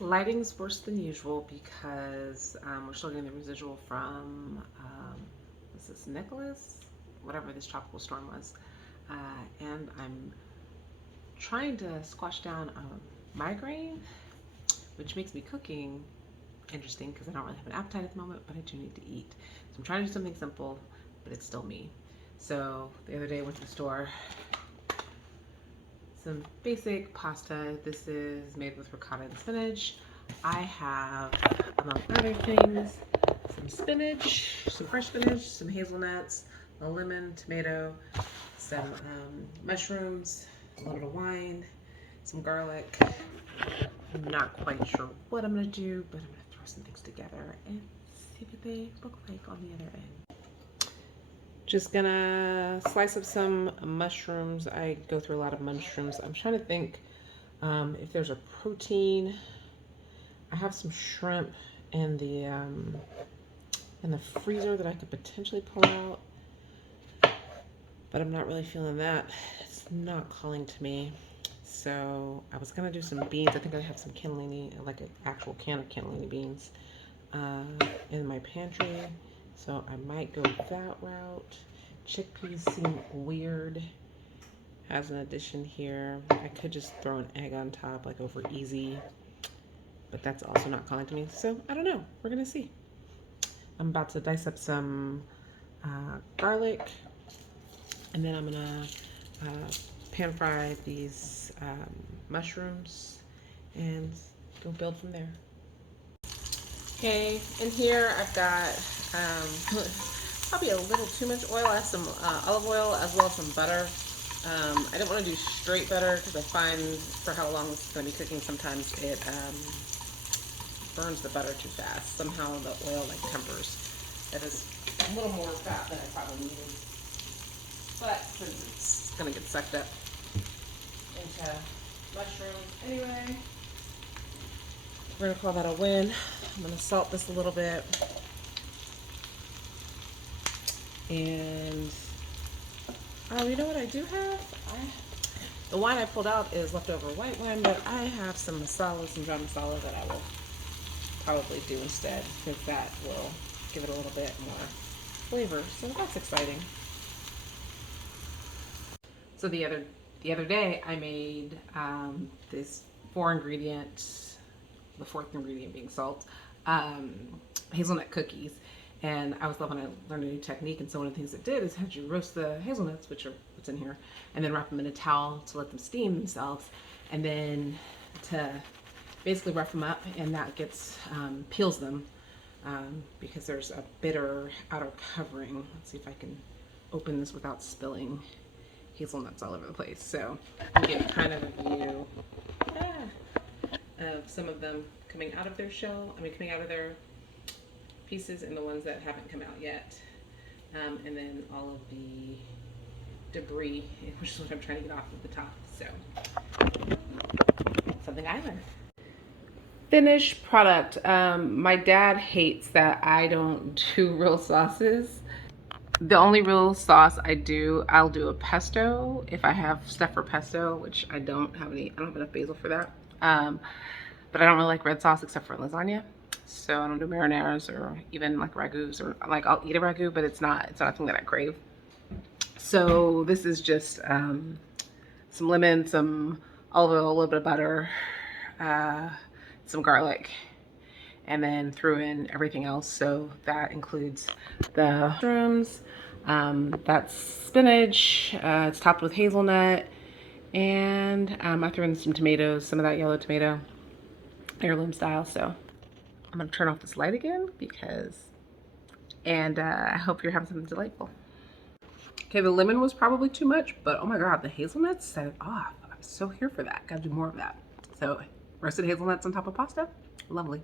Lighting's worse than usual because we're still getting the residual from, this is Nicholas, whatever this tropical storm was. And I'm trying to squash down a migraine, which makes me cooking interesting because I don't really have an appetite at the moment, but I do need to eat. So I'm trying to do something simple, but it's still me. So the other day I went to the store, some basic pasta. This is made with ricotta and spinach. I have, among other things, some spinach, some fresh spinach, some hazelnuts, a lemon, tomato, some mushrooms, a little bit of wine, some garlic. I'm not quite sure what I'm going to do, but I'm going to throw some things together and see what they look like on the other end. Just gonna slice up some mushrooms. I go through a lot of mushrooms. I'm trying to think if there's a protein. I have some shrimp in the freezer that I could potentially pull out, but I'm not really feeling that. It's not calling to me. So I was gonna do some beans. I think I have some cannellini, like an actual can of cannellini beans in my pantry. So I might go that route. Chickpeas seem weird as an addition here. I could just throw an egg on top, like over easy, but that's also not calling to me. So I don't know. We're gonna see. I'm about to dice up some garlic, and then I'm gonna pan fry these mushrooms and go build from there. Okay, in here I've got probably a little too much oil. I have some olive oil as well as some butter. I didn't want to do straight butter because I find for how long this is going to be cooking, sometimes it burns the butter too fast. Somehow the oil like tempers. That is a little more fat than I probably needed. But since it's going to get sucked up into mushrooms anyway, we're going to call that a win. I'm going to salt this a little bit. And you know what I do have? The wine I pulled out is leftover white wine, but I have some masala, some dry masala that I will probably do instead, because that will give it a little bit more flavor. So that's exciting. So the other day I made this 4-ingredient, the 4th ingredient being salt, hazelnut cookies. And I was loving it. I learned a new technique, and so one of the things it did is had you roast the hazelnuts, which are what's in here, and then wrap them in a towel to let them steam themselves, and then to basically rough them up, and that gets peels them because there's a bitter outer covering. Let's see if I can open this without spilling hazelnuts all over the place. So you get kind of a view of some of them coming out of their shell. Coming out of their pieces, and the ones that haven't come out yet, and then all of the debris, which is what I'm trying to get off of the top. So something I learned. Finished product. My dad hates that I don't do real sauces. The only real sauce I'll do a pesto if I have stuff for pesto, which I don't have enough basil for that. But I don't really like red sauce except for lasagna. So I don't do marinaras or even like ragouts, or like I'll eat a ragout, but it's not something that I crave. So this is just some lemon, some olive oil, a little bit of butter, some garlic, and then threw in everything else. So that includes the mushrooms, that's spinach, it's topped with hazelnut, and I threw in some tomatoes, some of that yellow tomato, heirloom style. So I'm gonna turn off this light again and I hope you're having something delightful. Okay, the lemon was probably too much, but oh my God, the hazelnuts set it off. I'm so here for that. Gotta do more of that. So roasted hazelnuts on top of pasta, lovely.